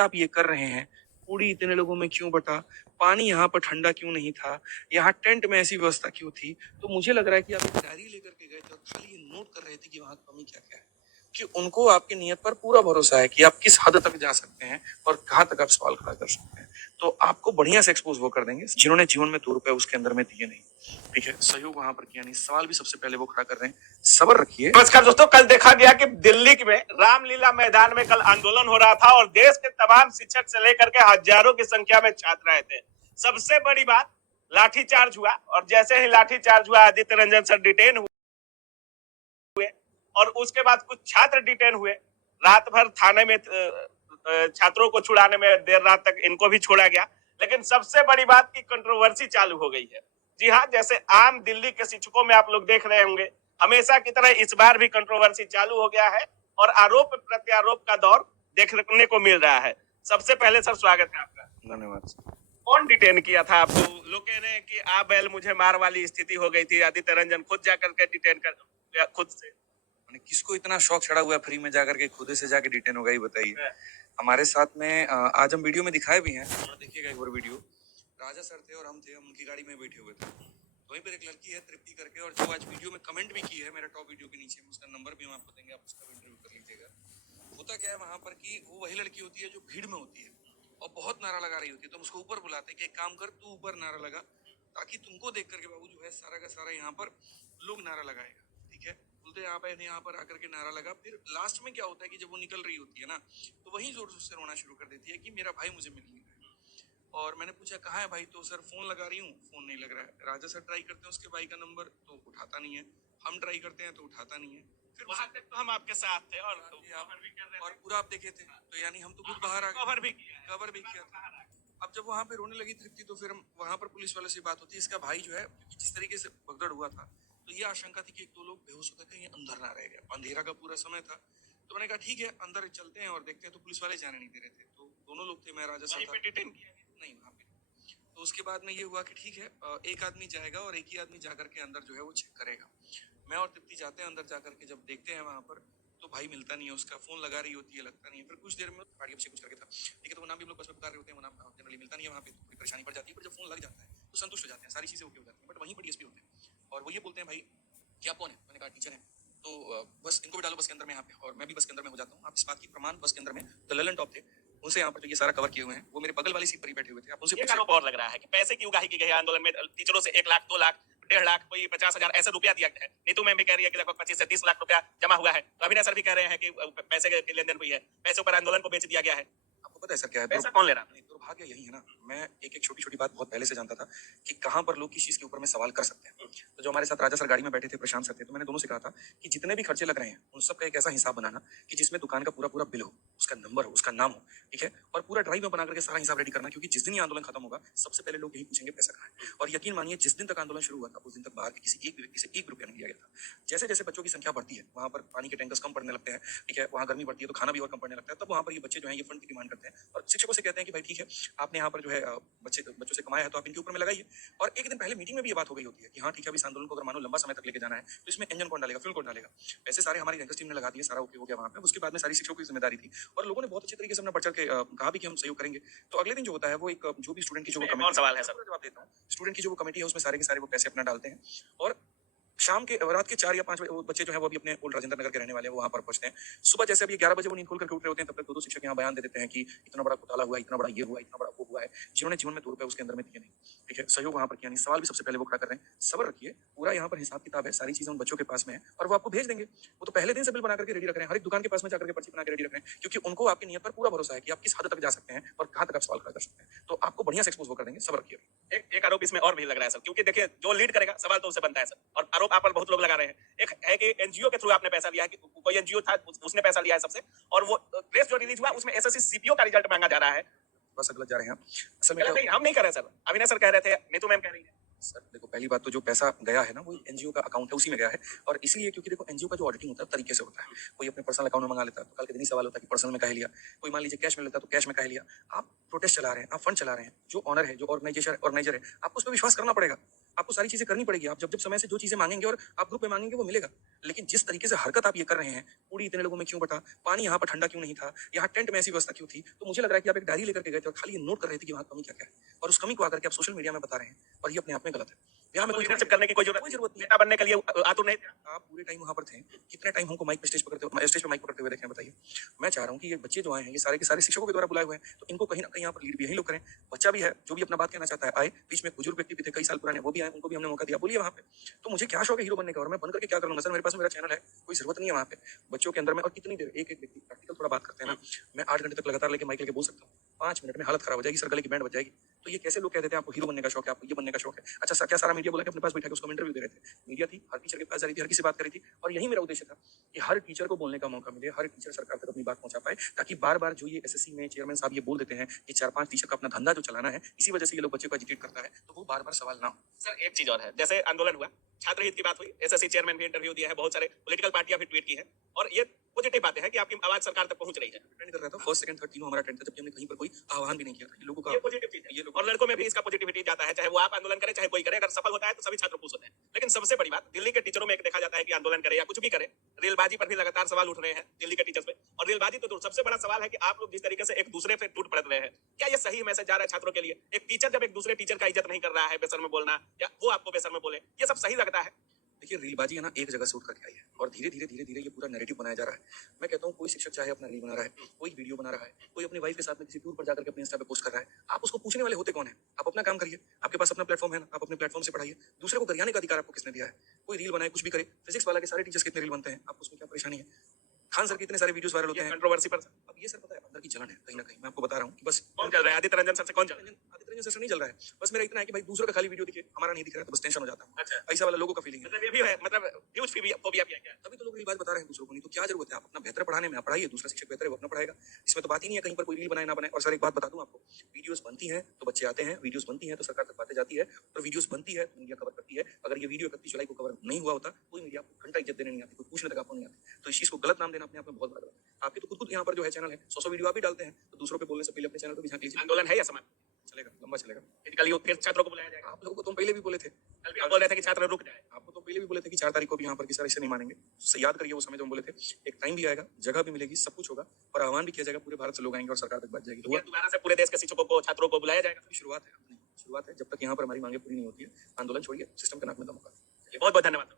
साथ आप ये कर रहे हैं, कूड़ी इतने लोगों में क्यों बटा, पानी यहाँ पर ठंडा क्यों नहीं था, यहाँ टेंट में ऐसी व्यवस्था क्यों थी। तो मुझे लग रहा है कि आप एक डायरी लेकर के गए थे और खाली ये नोट कर रहे थे कि वहाँ कमी क्या क्या है, कि उनको आपकी नीयत पर पूरा भरोसा है कि आप किस हद तक जा सकते हैं और कहाँ तक आप सवाल खड़ा कर सकते हैं। तो आपको बढ़िया से एक्सपोज वो कर देंगे जिन्होंने जीवन में 2 रुपए उसके अंदर में दिए नहीं। ठीक है, सहयोग वहां पर किया नहीं, सवाल भी सबसे पहले वो खड़ा कर रहे हैं। सब्र रखिए। नमस्कार दोस्तों, कल देखा गया कि दिल्ली में रामलीला मैदान में कल आंदोलन हो रहा था और देश के तमाम शिक्षक से लेकर के हजारों की संख्या में छात्र आए थे। सबसे बड़ी बात, लाठीचार्ज हुआ और जैसे ही लाठीचार्ज हुआ आदित्य रंजन सर डिटेन हुए और उसके बाद कुछ छात्र डिटेन हुए। रात भर थाने में छात्रों को छुड़ाने में देर रात तक इनको भी छोड़ा गया। लेकिन सबसे बड़ी बात की कंट्रोवर्सी चालू हो गई है। जी हाँ, जैसे आम दिल्ली के शिक्षकों में आप लोग देख रहे होंगे, हमेशा की तरह इस बार भी कंट्रोवर्सी चालू हो गया है और आरोप प्रत्यारोप का दौर देखने को मिल रहा है। सबसे पहले सर स्वागत है आपका। धन्यवाद। कौन डिटेन किया था आपको? लोग कह रहे हैं कि आ बैल मुझे मार वाली स्थिति हो गई थी, आदित्य रंजन खुद जाकर के डिटेन कर खुद से। किसको इतना शौक चढ़ा हुआ है फ्री में जाकर के खुद से जाके डिटेन होगा, ही बताइए। हमारे साथ में आज हम वीडियो में दिखाए भी हैं, देखिएगा एक बार वीडियो। राजा सर थे और हम थे, हम उनकी गाड़ी में बैठे हुए थे। वहीं पर एक लड़की है तृप्ति करके, और जो आज वीडियो में कमेंट भी की है मेरा टॉप वीडियो के नीचे, उसका नंबर भी हम आपको देंगे, आप उसका भी इंटरव्यू कर लीजिएगा। होता क्या है वहां पर कि वो वही लड़की होती है जो भीड़ में होती है और बहुत नारा लगा रही होती है, तो हम उसको ऊपर बुलाते हैं कि एक काम कर, तू ऊपर नारा लगा, ताकि तुमको देख करके बाबू जो है सारा का सारा यहाँ पर लोग नारा लगाएगा। ठीक है, बोलते यहाँ पर आकर के नारा लगा। फिर लास्ट में क्या होता है कि जब वो निकल रही होती है ना, तो वही जोर जोर से रोना शुरू कर देती है कि मेरा भाई मुझे मिल नहीं रहा है। और मैंने पूछा कहाँ है भाई, तो सर फोन लगा रही हूँ, फोन नहीं लग रहा है। राजा सर ट्राई करते हैं उसके भाई का नंबर, तो उठाता नहीं है। हम ट्राई करते हैं तो उठाता नहीं है। फिर वहां तक तो हम आपके साथ थे और पूरा आप देखे थे, तो यानी हम तो खुद बाहर आ गए, कवर भी किया था। अब जब वहां पे रोने लगी तृप्ति, तो फिर वहां पर पुलिस वाले से बात होती है। इसका भाई जो है, जिस तरीके से भगदड़ हुआ था, तो ये आशंका थी कि 1-2 लोग बेहोश होकर कहीं अंदर ना रह गए। अंधेरा का पूरा समय था, तो मैंने कहा ठीक है अंदर चलते हैं और देखते हैं। तो पुलिस वाले जाने नहीं दे रहे थे, तो दोनों लोग थे, मैं राजा सर था। नहीं वहां पे। तो उसके बाद में ये हुआ कि ठीक है, एक आदमी जाएगा और एक ही आदमी जाकर के अंदर जो है वो चेक करेगा। मैं और तृप्ति जाते हैं अंदर, जाकर के जब देखते हैं वहां पर, तो भाई मिलता नहीं है उसका। फोन लगा रही होती है, लगता नहीं है। फिर कुछ देर में गाड़ी से कुछ करके था, ठीक है, तो वो नाम भी हम लोग बस में पुकार रहे होते हैं, वो नाम जनरली मिलता नहीं है वहाँ पे, तो थोड़ी परेशानी पड़ जाती है। पर जब फोन लग जाता है तो संतुष्ट हो जाते हैं, सारी चीजें ओके हो जाती हैं। बट वहीं पर डीएसपी होते हैं और वो ये बोलते हैं भाई कि आप कौन है? मैंने कहा टीचर है। तो बस इनको भी डालो बस के अंदर में यहाँ पे, और मैं भी बस के अंदर में हो जाता हूँ। आप इस बात की प्रमाण, बस के अंदर में द ललन टॉप थे, उनसे यहाँ पर जो ये सारा कवर किए हुए हैं, वो मेरे बगल वाली सीट पर ही बैठे हुए थे। आप उनसे एक आरोप और लग रहा है कि पैसे की उगाही की गई है आंदोलन में। टीचरों से 1 लाख, 2 लाख, 1.5 लाख, कोई 50,000 ऐसे रुपया दिया गया है। नीतू मैम भी कह रही है कि लगभग 25 से 30 लाख रुपया जमा हुआ है। तो अभिनय सर भी कह रहे हैं कि पैसे की लेन देन हुई है, पैसों पर आंदोलन को बेच दिया गया है। आपको पता है सर क्या है? पैसा कौन ले रहा है? दुर्भाग्य यही है ना, मैं एक एक छोटी छोटी बात बहुत पहले से जानता था कि कहाँ पर लोग किस चीज के ऊपर में सवाल कर सकते हैं। तो जो हमारे साथ राजा सर गाड़ी में बैठे थे, प्रशांत सर थे, तो मैंने दोनों से कहा था कि जितने भी खर्चे लग रहे हैं उन सब का एक ऐसा हिसाब बनाना कि जिसमें दुकान का पूरा पूरा बिल हो, उसका नंबर हो, उसका नाम हो। ठीक है, और पूरा ड्राइव में बना करके सारा हिसाब रेडी करना, क्योंकि जिस दिन ये आंदोलन खत्म होगा सबसे पहले लोग यही पूछेंगे पैसा कहाँ है। और यकीन मानिए जिस दिन तक आंदोलन शुरू हुआ था उस दिन तक बाहर के किसी एक व्यक्ति से 1 रुपया नहीं लिया गया था। जैसे जैसे बच्चों की संख्या बढ़ती है, वहां पर पानी के टैंकर्स कम पड़ने लगते हैं, ठीक है, वहां गर्मी बढ़ती है तो खाना भी और कम पड़ने लगता है, तब वहां पर ये बच्चे जो है ये फंड की डिमांड करते हैं और शिक्षकों से कहते हैं कि भाई ठीक है, आपने यहाँ पर जो है बच्चों से कमाया है तो आप इनके ऊपर में लगाइए। और एक दिन पहले मीटिंग में भी ये बात हो गई होती है कि हाँ ठीक है, इस आंदोलन को अगर मानो लंबा समय तक लेके जाना है तो इसमें इंजन कौन डालेगा, फ्यूल कौन डालेगा। वैसे सारे हमारी रैंकर्स टीम ने लगा दिए, सारा ओके हो गया वहां पे। उसके बाद में सारी शिक्षकों की जिम्मेदारी थी और लोगों ने बहुत अच्छे तरीके से अपना बढ़ चढ़ के कहा भी कि हम सहयोग करेंगे। तो अगले दिन जो होता है वो एक जो भी स्टूडेंट की जो कमेटी, सवाल है सर जवाब देता हूँ, स्टूडेंट की जो कमेटी है उसमें सारे के सारे वो पैसे अपना डालते हैं और शाम के रात के 4 या 5 बजे वो बच्चे जो है वो अभी अपने ओल्ड राजेंद्र नगर के रहने वाले हैं, वो वहां पर पहुंचते हैं। सुबह जैसे अभी 11 बजे वो नींद खोल करके उठ रहे होते हैं, तब तक 2-2 शिक्षक यहाँ बयान दे देते हैं कि इतना बड़ा घोटाला हुआ, इतना बड़ा ये हुआ, इतना बड़ा वो हुआ है, जिन्होंने जीवन में 2 रुपए उसके अंदर में दिए नहीं। ठीक है, सहयोग वहां पर किया नहीं, सवाल भी सबसे पहले वो खड़ा कर रहे हैं। सब्र रखिए, पूरा यहाँ पर हिसाब किताब है, सारी चीजें उन बच्चों के पास में है और वो आपको भेज देंगे। वो तो पहले दिन से बिल बना करके रेडी रख रहे हैं, हर एक दुकान के पास में जाकर के पर्ची बना के रेडी रख रहे हैं, क्योंकि उनको आपकी नीयत पर पूरा भरोसा है कि आप किस हद तक जा सकते हैं और कहाँ तक आप सवाल खड़ा कर सकते हैं। तो आपको बढ़िया से एक्सपोज वो कर देंगे, सब्र रखिए। एक आरोप इसमें और भी लग रहा है सर, क्योंकि देखिए जो लीड करेगा सवाल तो उससे बनता है सर, और आरोप आप पर बहुत लोग लगा रहे हैं। एक है कि एनजीओ के थ्रू आपने पैसा लिया है, कि कोई एनजीओ था उसने पैसा लिया है सबसे, और वो प्रेस जो रिलीज हुआ उसमें एसएससी सीपीओ का रिजल्ट मांगा जा रहा है। बस गलत जा रहे हैं असल में। हम नहीं कर रहे सर, अविनाश सर कह रहे थे, नीतू मैम कह रही है। सर देखो, पहली बात तो जो पैसा गया है ना वो एनजीओ का अकाउंट है, उसी में गया है। और इसलिए क्योंकि देखो एनजीओ का जो ऑडिटिंग होता है तरीके से होता है, कोई अपने पर्सनल अकाउंट में मंगा लेता है तो कल के दिन ही सवाल होता है कि पर्सनल में कह लिया, कोई मान लीजिए कैश में लेता है तो कैश में कह लिया। आप प्रोटेस्ट चला रहे हैं, आप फंड चला रहे हैं, जो ऑनर है, जो ऑर्गेनाइजर है, आपको उस पर विश्वास करना पड़ेगा। आपको सारी चीजें करनी पड़ेगी। आप जब जब समय से जो चीजें मांगेंगे और आप ग्रुप में मांगेंगे वो मिलेगा। लेकिन जिस तरीके से हरकत आप ये कर रहे हैं, पूरी इतने लोगों में क्यों बटा, पानी यहाँ पर ठंडा क्यों नहीं था, यहाँ टेंट में ऐसी व्यवस्था क्यों थी, तो मुझे लग रहा है कि आप एक डायरी लेकर के गए थे और खाली ये नोट कर रहे थे कि वहाँ कमी क्या क्या है, और उस कमी को आकर के आप सोशल मीडिया में बता रहे हैं, और ये अपने आप में गलत है। यहाँ में कोई लीडरशिप करने की कोई जरूरत नहीं, नेता बनने के लिए आतुर नहीं थे। आप पूरे टाइम वहां पर थे। कितने टाइम हमको माइक पे स्टेज पे माइक पकड़ते हुए देखे हैं, बताइए। मैं चाह रहा हूँ कि ये बच्चे जो आए हैं, ये सारे के सारे शिक्षकों के द्वारा बुलाए हुए हैं, तो इनको कहीं ना कहीं यहाँ पर लीड भी यही लोग करें। बच्चा भी है जो भी अपना बात कहना चाहता है, आए। बीच में बुजुर्ग व्यक्ति भी थे, कई साल पुराने, वो भी आए, उनको भी हमने मौका दिया, बोलिए वहाँ पे। तो मुझे क्या शौक है हीरो बनने का, और मैं बनकर के क्या करूंगा सर, मेरे पास मेरा चैनल है, कोई जरूरत नहीं है वहाँ पे बच्चों के अंदर में। और कितनी देर एक एक व्यक्ति प्रैक्टिकल थोड़ा बात करते हैं ना, मैं 8 घंटे तक लगातार लेके माइक लेके बोल सकता हूँ, 5 मिनट में हालत खराब हो जाएगी, सर गले की बैंड बज जाएगी। तो ये कैसे लोग कह देते हैं आपको हीरो बनने का शौक है, आपको ये बनने का शौक है। अच्छा सर, क्या सारा मीडिया बोला कि अपने पास बैठा के उसको इंटरव्यू दे रहे थे? मीडिया थी, हर टीचर के पास जा रही थी, हर किसी बात कर रही थी, और यही मेरा उद्देश्य था कि हर टीचर को बोलने का मौका मिले, हर टीचर सरकार तक अपनी बात पहुंचा पाए, ताकि बार बार जो ये एसएससी में चेयरमैन साहब ये बोल देते हैं कि 4-5 टीचर का अपना धंधा जो चलाना है, इसी वजह से ये लोग बच्चे को एजुकेट करता है, तो वो बार बार सवाल ना हो। सर एक चीज और है, जैसे आंदोलन हुआ, छात्र हित की बात हुई, एसएससी चेयरमैन भी इंटरव्यू दिया है, बहुत सारे पॉलिटिकल पार्टियां भी ट्वीट की है, और ये पॉजिटिव बातें हैं कि आपकी आवाज सरकार तक पहुंच रही है। डिपेंड कर रहा था, फर्स्ट सेकंड थर्ड तीनों हमारा ट्रेंड था, जबकि हमने कहीं पर कोई आह्वान भी नहीं किया था। ये लोगों का ये पॉजिटिव चीज है, ये लोग और लड़कों में भी इसका पॉजिटिविटी जाता है, चाहे वो आप आंदोलन करें चाहे कोई करे, अगर सफल होता है तो सभी छात्र खुश होते हैं। लेकिन सबसे बड़ी बात, दिल्ली के टीचरों में एक देखा जाता है कि आंदोलन करे या कुछ भी करे, रेलबाजी पर भी लगातार सवाल उठ रहे हैं दिल्ली के टीचर्स पे। और रेलबाजी तो दूर, सबसे बड़ा सवाल है कि आप लोग जिस तरीके से एक दूसरे पे टूट पड़ रहे हैं, क्या ये सही मैसेज जा रहा है छात्रों के लिए? एक टीचर जब एक दूसरे टीचर का इज्जत नहीं कर रहा है बेशर्म में बोलना, या वो आपको बेशर्म में बोले, ये सब सही लगता है? देखिए, रीलबाजी है ना, एक जगह से उठ करके आई है, और धीरे धीरे ये पूरा नैरेटिव बनाया जा रहा है। मैं कहता हूँ कोई शिक्षक चाहे अपना रील बना रहा है, कोई वीडियो बना रहा है, कोई अपनी वाइफ के साथ में किसी टूर पर जाकर के अपने इंस्टा पे पोस्ट कर रहा है, आप उसको पूछने वाले होते कौन है? आप अपना काम करिए, आपके पास अपना प्लेटफॉर्म है ना, आप अपने प्लेटफॉर्म से पढ़ाइए। दूसरे को गरियाने का अधिकार आपको किसने दिया है? कोई रील बनाए, कुछ भी करे। फिजिक्स वाला के सारे टीचर्स कितने रील बनते हैं, आपको उसमें क्या परेशानी है? खान सर के इतने सारे वीडियोस वायरल होते हैं, कंट्रोवर्सी पर अब ये सर पता है अंदर की जलन है कहीं ना कहीं। मैं आपको बता रहा हूँ कि बस कौन चल रहा है? आदित्य रंजन सर से कौन चल रहा है? आदित्य रंजन सर नहीं चल रहा है, बस मेरा इतना है कि भाई दूसरों का खाली वीडियो दिखे, हमारा नहीं दिख रहा है, तो बस टेंशन हो जाता है। अच्छा, ऐसा वाला लोगों का फीलिंग है। मतलब ये भी है, मतलब व्यूज भी फोबिया भी है क्या? तभी तो लोग रील बात बता रहे हैं दूसरों को, नहीं तो क्या जरूरत है? आप अपना बेहतर पढ़ाने में आप पढ़ाइए, दूसरा शिक्षक बेहतर है वो अपना पढ़ाएगा। इसमें तो बात ही नहीं है कहीं पर कोई रील बनाए ना बनाए। और सर एक बात बता दूं आपको, वीडियोस बनती हैं तो बच्चे आते हैं, वीडियोस बनती हैं तो सरकार तक बातें जाती है, और वीडियोस बनती है तो मीडिया कवर करती है। अगर ये वीडियो 31 जुलाई को कवर नहीं हुआ होता, कोई मीडिया आपको घंटा इज्जत देने नहीं आती, कोई पूछने तक आपको नहीं आती। तो इस चीज को गलत नाम देना अपने आप में बहुत बड़ा गलत है। आपके तो खुद यहाँ पर जो है चैनल है, 100 वीडियो आप भी डालते हैं, तो दूसरों पे बोलने से पहले अपने चैनल पे भी झांक लीजिए। आंदोलन है या समाप्त? चलेगा, लंबा चलेगा। कल फिर छात्रों को बुलाया जाएगा? आप लोगों को तो हम पहले भी बोले थे, कल भी आप बोल रहे थे कि छात्र रुक जाए। आपको तो पहले भी बोले थे कि 4 तारीख को भी यहाँ पर किसी ऐसे नहीं मानेंगे। उससे याद करिए वो समय जो हम बोले थे। एक टाइम भी आएगा, जगह भी मिलेगी, सब कुछ होगा, और आह्वान भी किया जाएगा, पूरे भारत से लोग आएंगे और सरकार तक बात जाएगी। तो दोबारा से पूरे देश के शिक्षकों को, छात्रों को बुलाया जाएगा? शुरुआत है, अपनी शुरुआत है। जब तक यहाँ पर हमारी मांगे पूरी नहीं होती है, आंदोलन छोड़िए, सिस्टम के नाक में दम होगा। बहुत बहुत धन्यवाद।